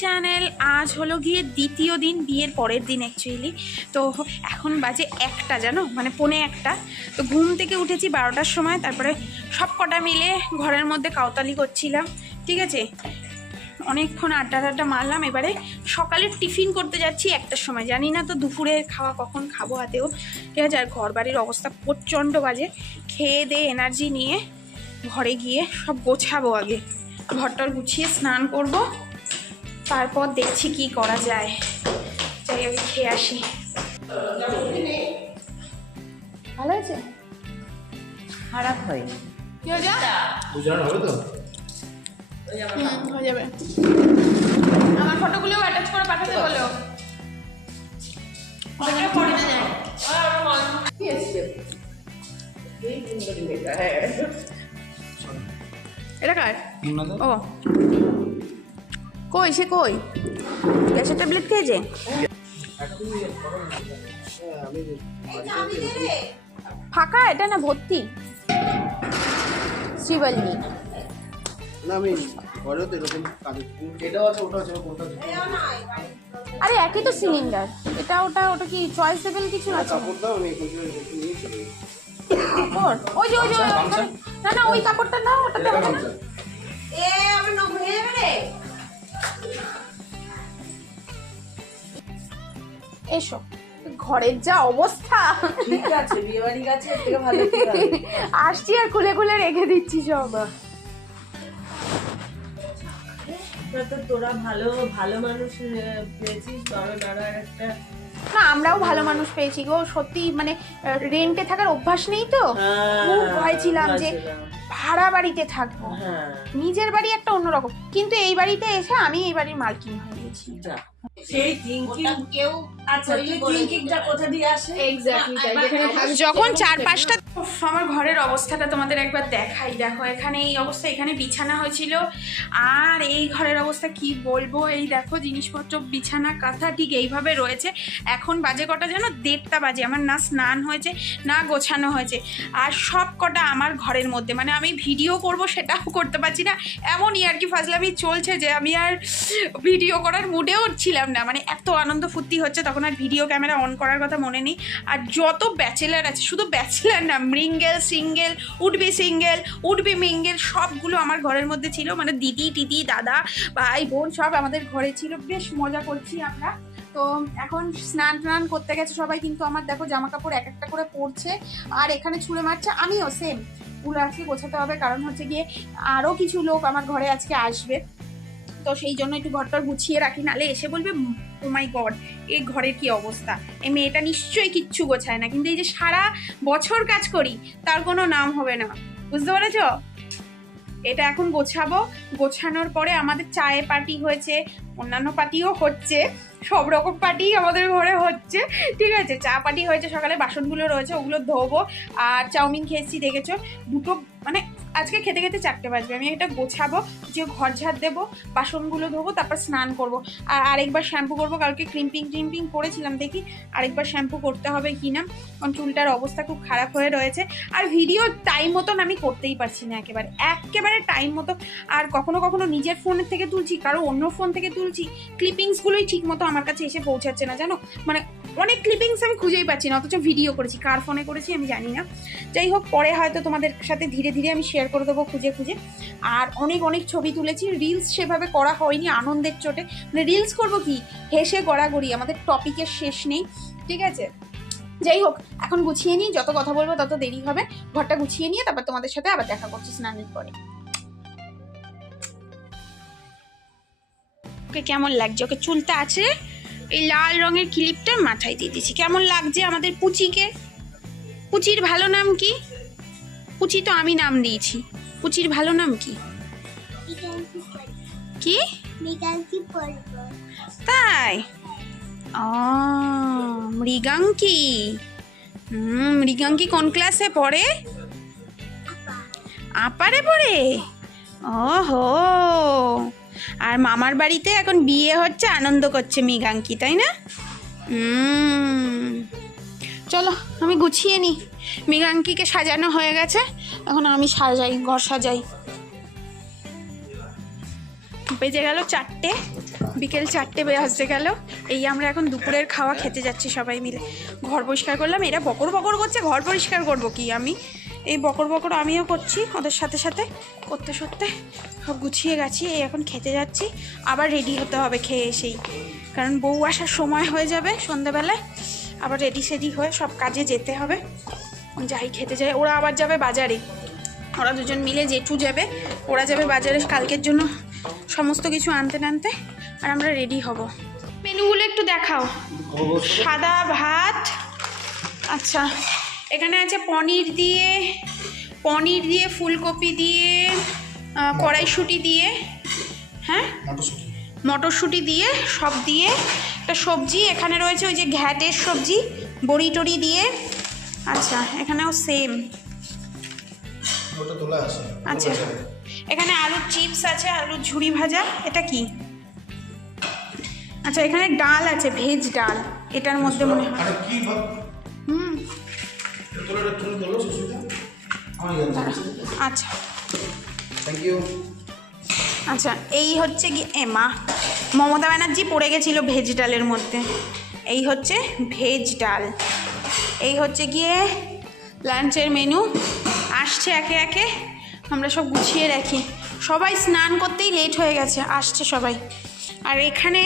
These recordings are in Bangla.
চ্যানেল আজ হলো গিয়ে দ্বিতীয় দিন, বিয়ের পরের দিন অ্যাকচুয়ালি তো এখন বাজে একটা, জানো? মানে পৌনে একটা। তো ঘুম থেকে উঠেছি বারোটার সময়, তারপরে সব কটা মিলে ঘরের মধ্যে কাউতালি করছিলাম, ঠিক আছে? অনেকক্ষণ আড্ডা টাড্ডা মারলাম, এবারে সকালে টিফিন করতে যাচ্ছি একটার সময়। জানি না তো দুপুরে খাওয়া কখন খাব হাতেও। ঠিক আছে, আর ঘর বাড়ির অবস্থা প্রচণ্ড বাজে। খেয়ে দিয়ে এনার্জি নিয়ে ঘরে গিয়ে সব গোছাবো আগে। ঘরটার গুছিয়ে স্নান করব। তারপর দেখছি কি করা যায়। যাই আগে খেয়ে আসি। ভালো আছে খারাপ হয় কি হয়ে যায় তো? হয়ে যাবে। আমার ফটোগুলো অ্যাটাচ করে পাঠাতে বলো। না যায় এটা কার? ও। কই সে কই? গ্যাসের ট্যাবলেট খেয়েছে? ফাঁকা এটা না ভর্তি? শ্রীবল্লী ওটা আরে একই তো সিলিন্ডার। এটা ওটা ওটা কি চয়েসেবল কিছু আছে? কাপড় দাও ওই যে ওই যে না না ওই কাপড়টা নাও ওটাতে হবে না। এসো। ঘরের যা অবস্থা। ঠিক আছে বিয়ে বাড়ি গেছে থেকে ভালো আসছি আর খুলে খুলে রেখে দিচ্ছি সব। তোরা ভালো ভালো মানুষ পেয়েছিস বড় দাঁড়ার একটা। না আমরাও ভালো মানুষ পেয়েছি গো সত্যি মানে রেন্টে থাকার অভ্যাস নেই তো? খুব ভয় ছিলাম যে ভাড়া বাড়িতে থাকব। হ্যাঁ। নিজের বাড়ি একটা অন্যরকম। কিন্তু এই বাড়িতে এসে আমি এই বাড়ির মালকিন হয়ে গেছি। সেই থিঙ্কিং কেউ আচ্ছা তুই থিঙ্কিংটা কোথা দিয়ে আসে? যখন চার পাঁচটা আমার ঘরের অবস্থাটা তোমাদের একবার দেখাই। দেখো এখানে এই অবস্থা এখানে বিছানা হয়েছিল। আর এই ঘরের অবস্থা কি বলব? এই দেখো জিনিসপত্র বিছানা কাঁথা ঠিক এইভাবে রয়েছে। এখন বাজে কটা যেন? দেড়টা বাজে। আমার না স্নান হয়েছে না গোছানো হয়েছে। আর সব কটা আমার ঘরের মধ্যে। মানে আমি ভিডিও করব সেটাও করতে পারছি না। এমনই আর কি ফাজলামি চলছে যে আমি আর ভিডিও করার মুডেও ছিলাম না। মানে এত আনন্দ ফুর্তি হচ্ছে, তখন আর ভিডিও ক্যামেরা অন করার কথা মনে নেই। আর যত ব্যাচেলার আছে, শুধু ব্যাচেলার না mingle single would be single would be mingle সবগুলো আমার ঘরের মধ্যে ছিল। মানে দিদি, টিদি, দাদা, ভাই, বোন, সব আমাদের ঘরে ছিল। বেশ মজা করছি আমরা। তো এখন স্নান টান করতে গেছে সবাই, কিন্তু আমার দেখো জামা কাপড় এক একটা করে পরছে, আর এখানে ছুঁড়ে মারছে আমিও সেম পুরো আজকে গোছাতে হবে, কারণ হচ্ছে গিয়ে আরও কিছু লোক আমার ঘরে আজকে আসবে। তো সেই জন্য একটু ঘরটার গুছিয়ে রাখি, নালে এসে বলবে ও মাই গড এই ঘরের কি অবস্থা? এই মেয়েটা নিশ্চয়ই কিচ্ছু গোছায় না, কিন্তু এই যে সারা বছর কাজ করি, তার কোনো নাম হবে না। বুঝতে পেরেছ? এটা এখন গোছাবো। গোছানোর পরে আমাদের চায়ে পার্টি হয়েছে, অন্যান্য পার্টিও হচ্ছে, সব রকম পার্টি আমাদের ঘরে হচ্ছে, ঠিক আছে? চা পার্টি হয়েছে, সকালে বাসনগুলো রয়েছে, ওগুলো ধোবো, আর চাউমিন খেয়েছি, দেখেছ? দুটো মানে আজকে খেতে খেতে চারটে বাজবে। আমি এটা গোছাবো, যে ঘর ঝাড় দেবো, বাসনগুলো ধোবো, তারপর স্নান করব। আর আরেকবার শ্যাম্পু করব, কালকে ক্রিম্পিং ট্রিম্পিং করেছিলাম, দেখি আরেকবার শ্যাম্পু করতে হবে কি না। কারণ চুলটার অবস্থা খুব খারাপ হয়ে রয়েছে। আর ভিডিও টাইম মতন আমি করতেই পারছি না একেবারে। একেবারে টাইম মতো আর কখনো কখনো নিজের ফোনের থেকে তুলছি, কারও অন্য ফোন থেকে তুলছি ক্লিপিংসগুলোই ঠিক মতো আমার কাছে এসে পৌঁছাচ্ছে না, জানো? মানে অনেক ক্লিপিংস আমি খুঁজেই পাচ্ছি না, অথচ ভিডিও করেছি, কার ফোনে করেছি আমি জানি না। যাই হোক, পরে হয়তো তোমাদের সাথে ধীরে ধীরে আমি শেয়ার করে দেবো খুঁজে খুঁজে। আর অনেক অনেক ছবি তুলেছি রিলস সেভাবে করা হয়নি আনন্দের চোটে। মানে রিলস করব কি? হেসে গড়াগড়ি, আমাদের টপিকের শেষ নেই, ঠিক আছে? যাই হোক, এখন গুছিয়ে নিই, যত কথা বলব তত দেরি হবে। ঘরটা গুছিয়ে নিয়ে তারপর তোমাদের সাথে আবার দেখা করছি স্নানের পরে। ওকে, কেমন লাগছে? ওকে, চুলটা আছে? এই লাল রঙের ক্লিপটা মাথায় দিয়ে দিয়েছি। কেমন লাগছে আমাদের পুচিকে? পুচির ভালো নাম কি? পুচি তো আমি নাম দিয়েছি। পুচির ভালো নাম কি? কি? তাই? ও মৃগাঙ্কি। হুম মৃগাঙ্কি কোন ক্লাসে পড়ে? আপারে পড়ে? ওহো। আর মামার বাড়িতে এখন বিয়ে হচ্ছে, আনন্দ করছে মৃগাঙ্কি, তাই না? চলো, আমি গুছিয়ে নিই মৃগাঙ্কিকে সাজানো হয়ে গেছে, এখন আমি সাজাই, ঘর সাজাই। বেজে গেল চারটে, বিকেল চারটে বাজতে গেল। এই আমরা এখন দুপুরের খাওয়া খেতে যাচ্ছি সবাই মিলে। ঘর পরিষ্কার করলাম, এরা বকর বকর করছে, ঘর পরিষ্কার করব কি আমি? এই বকর বকর আমিও করছি ওদের সাথে সাথে করতে সরতে সব গুছিয়ে গেছি এই এখন খেতে যাচ্ছি আবার রেডি হতে হবে খেয়ে এসেই। কারণ বউ আসার সময় হয়ে যাবে সন্ধ্যাবেলায় আবার রেডি সেডি হয়ে সব কাজে যেতে হবে। যাই খেতে যাই ওরা আবার যাবে বাজারে। ওরা দুজন মিলে জেঠু যাবে ওরা যাবে বাজারে কালকের জন্য সমস্ত কিছু আনতে টানতে আর আমরা রেডি হব। মেনুগুলো একটু দেখাও। সাদা ভাত আচ্ছা। এখানে আছে পনির দিয়ে পনির দিয়ে ফুলকপি দিয়ে কড়াইশুঁটি দিয়ে হ্যাঁ? মটরশুঁটি। দিয়ে সব দিয়ে একটা সবজি এখানে রয়েছে ওই যে ঘ্যাটের সবজি বড়ি টড়ি দিয়ে। আচ্ছা এখানেও সেম আচ্ছা। এখানে আলুর চিপস আছে আলুর ঝুড়ি ভাজা এটা কি? আচ্ছা এখানে ডাল আছে ভেজ ডাল। এটার মধ্যে মনে হয় আচ্ছা। থ্যাংক ইউ আচ্ছা এই হচ্ছে কি এ মা মমতা ব্যানার্জি পড়ে গেছিল ভেজ ডালের মধ্যে। এই হচ্ছে ভেজ ডাল। এই হচ্ছে গিয়ে লাঞ্চের মেনু। আসছে একে একে। আমরা সব গুছিয়ে রাখি। সবাই স্নান করতেই লেট হয়ে গেছে আসছে সবাই। আর এখানে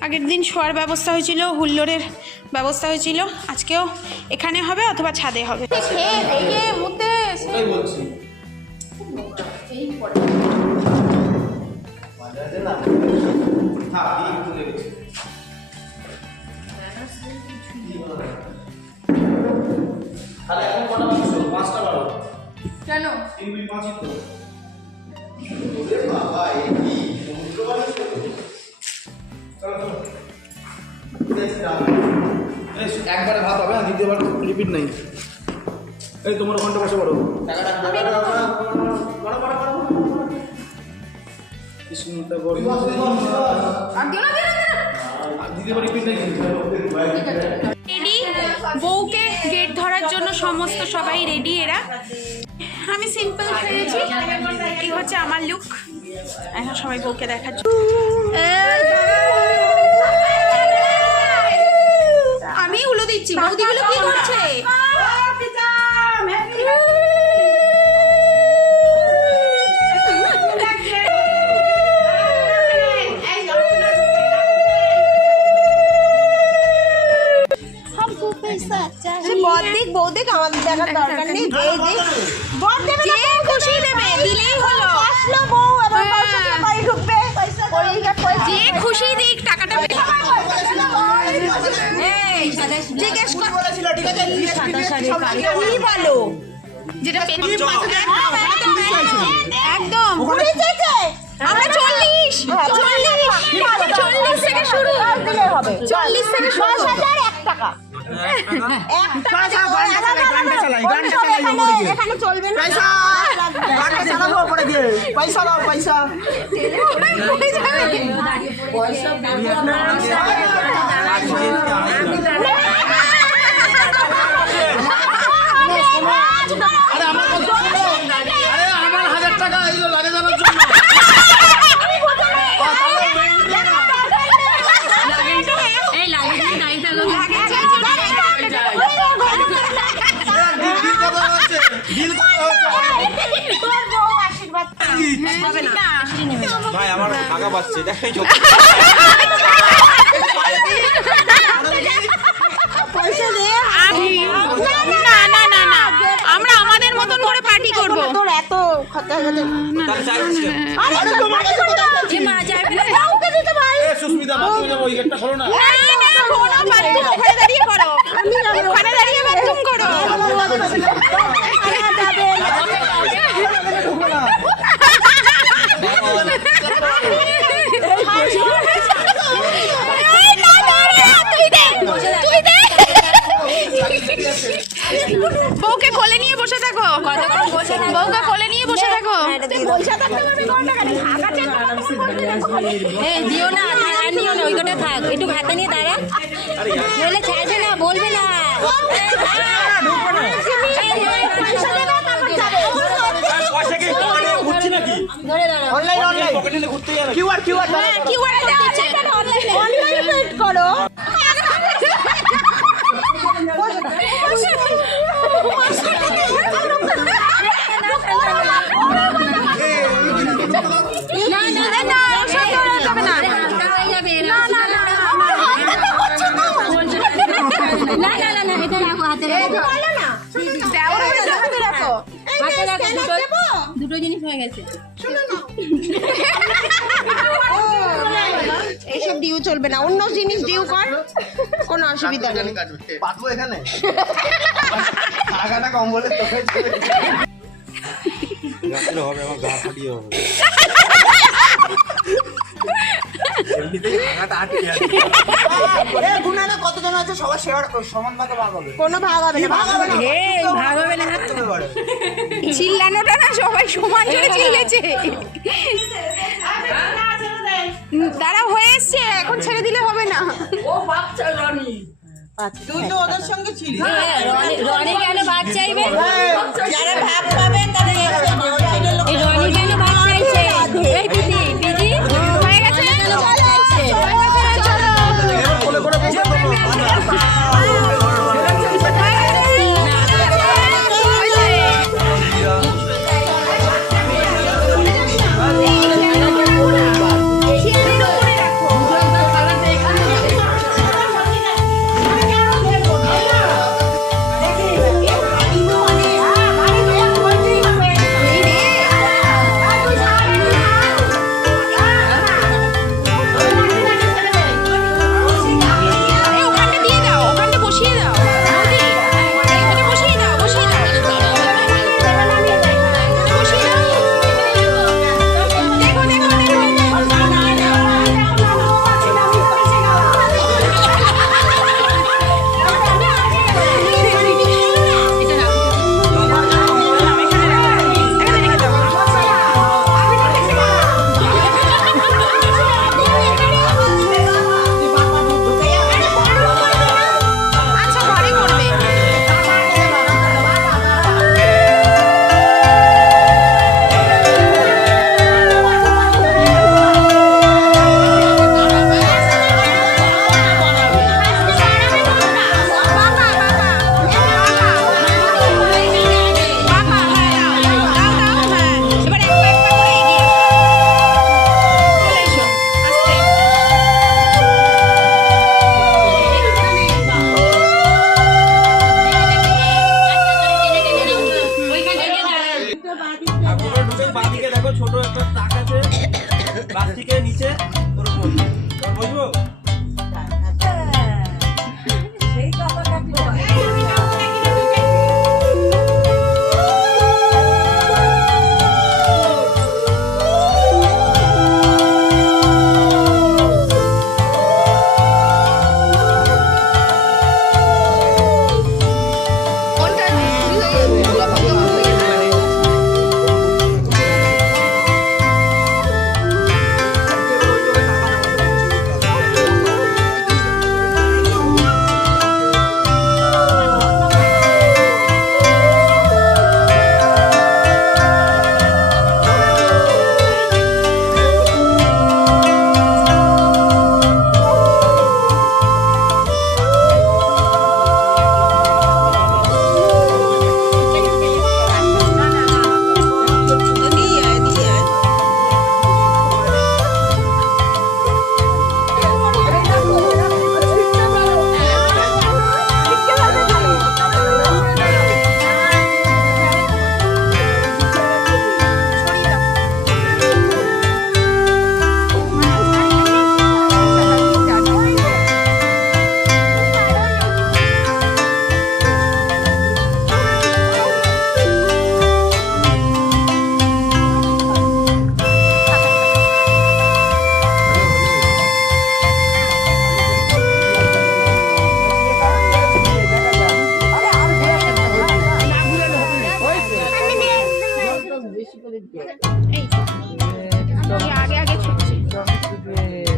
আগের দিন শোয়ার ব্যবস্থা হয়েছিল হুল্লোড়ের ব্যবস্থা হয়েছিল। আজকেও এখানে হবে অথবা ছাদে হবে। কেন বাবা একবারে ভাত হবে না দ্বিতীয়বার রিপিট নেই। এই তোমার ওখানটা বসে পড়ো। টাকাটা কৃষ্ণতা গরিব দ্বিতীয়বার রিপিট নেই। রেডি বউকে গেট ধরার জন্য সমস্ত সবাই রেডি এরা? আমি সিম্পল খেয়েছি এই হচ্ছে আমার লুক এখন সবাই বউকে দেখার জন্য। দেখছি বৌদিগুলো কি করছে? বৌদিক যে দিলেই হ্যাঁ। খুশি দিক জিজ্ঞেস করে বলেছিল ঠিক আছে কি বলো? যেটা পেটির একদম। পুলিশ এসেছে আমরা চল্লিশ। চল্লিশ চল্লিশ। থেকে শুরু। দিলে হবে। চল্লিশ থেকে শুরু। দশ হাজার এক টাকা এক টাকা এখানে- এখানে চলবে না। পয়সা। দাও পয়সা। আরে আমার হাজার টাকা লাগে জানার ভাই আমার টাকা পাচ্ছে দেখাই না না না না। আমরা আমাদের মতন করে পার্টি করব। তোর এত খরচা হয়ে আরে তোমাকে তো কাছে কোথায় আছে? বউকে দিতে ভাই। এ সুস্মিতা বাথরুমে যাব ওই গেটটা খোলো না। বাথরুম ওখানে দাঁড়িয়ে করো। ওখানে দাঁড়িয়ে বাথরুম করো এই না, না, না, তুই দে, তুই দে। বউকে কোলে নিয়ে বসে থাকো বউকে কোলে নিয়ে বসে থাকো দিও না নিও না ওই ফোনটা থাক একটু হাতে নিয়ে দাঁড়া ছাড়বে না বলবে না পয়সা কি পকেটে ঘুরছি নাকি ধরে দাঁড়া অনলাইন অনলাইন পকেটে নিয়ে ঘুরতে যাবে কিউআর কিউআর কিউআর অনলাইন করো হয়ে গেছে। এইসব ডিউ চলবে না। অন্য জিনিস ডিউ কর। কোনো অসুবিধা নেই। পাতবো এখানে? টাকাটা কম বলে তোকে হবে আমার গা ফাটিয়ে হবে। এমনিতেই ভাঙাটা আটকে আছে। কতজন আছে? সবার শেয়ার সমান ভাগে ভাগ হবে। কোনো ভাগ হবে না ভাগ হবে না? এ ভাগ হবে না। চিল্লানোটা না সবাই সমান জোরে চিল্লেছে দাঁড়া হয়ে এসছে। এখন ছেড়ে দিলে হবে না। তুই তো ওদের সঙ্গে ছিলি। রনি রনি কেন ভাগ চাইবে? যারা ভাব পাবে তাদের রনি কেন ভাগ চাইছে? 에이, 아기 아기 아기 좋지.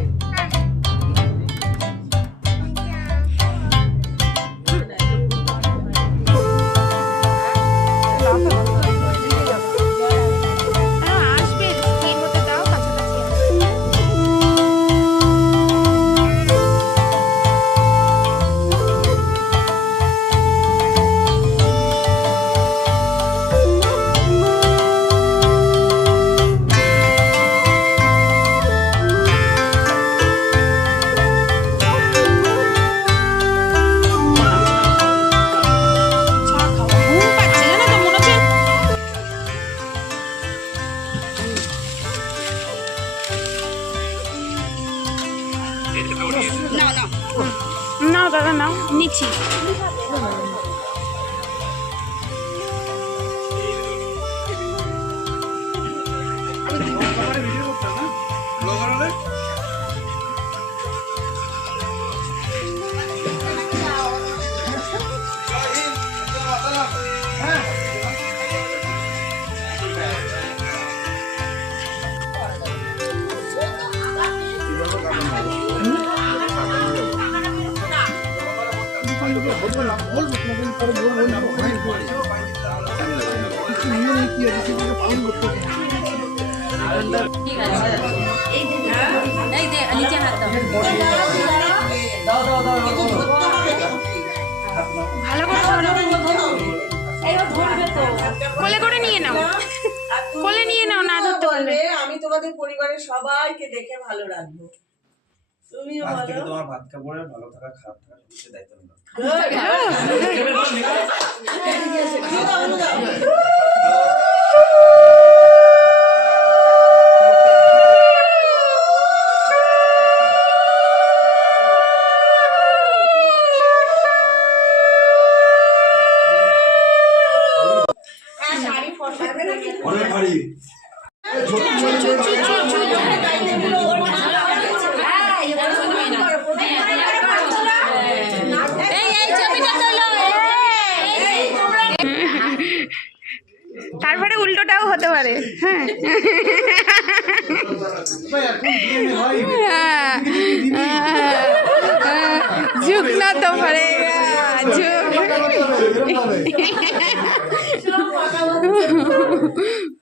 কোলে করে নিয়ে নাও। কোলে নিয়ে নাও না ধরতে বলবে আমি তোমাদের পরিবারের সবাইকে দেখে ভালো রাখব। তুমিও ভালো থেকে বলো। তোমার ভাত কাপড়ে ভালো থাকা খারাপ থাকা সে দায়িত্ব নিলাম অনেক ভারী এই এই ছবিটা তোলো তারপরে উল্টোটাও হতে পারে। হ্যাঁ। ভাই হ্যাঁ ঝুঁকনা তো পড়েগা ঝুঁক 呵呵呵呵。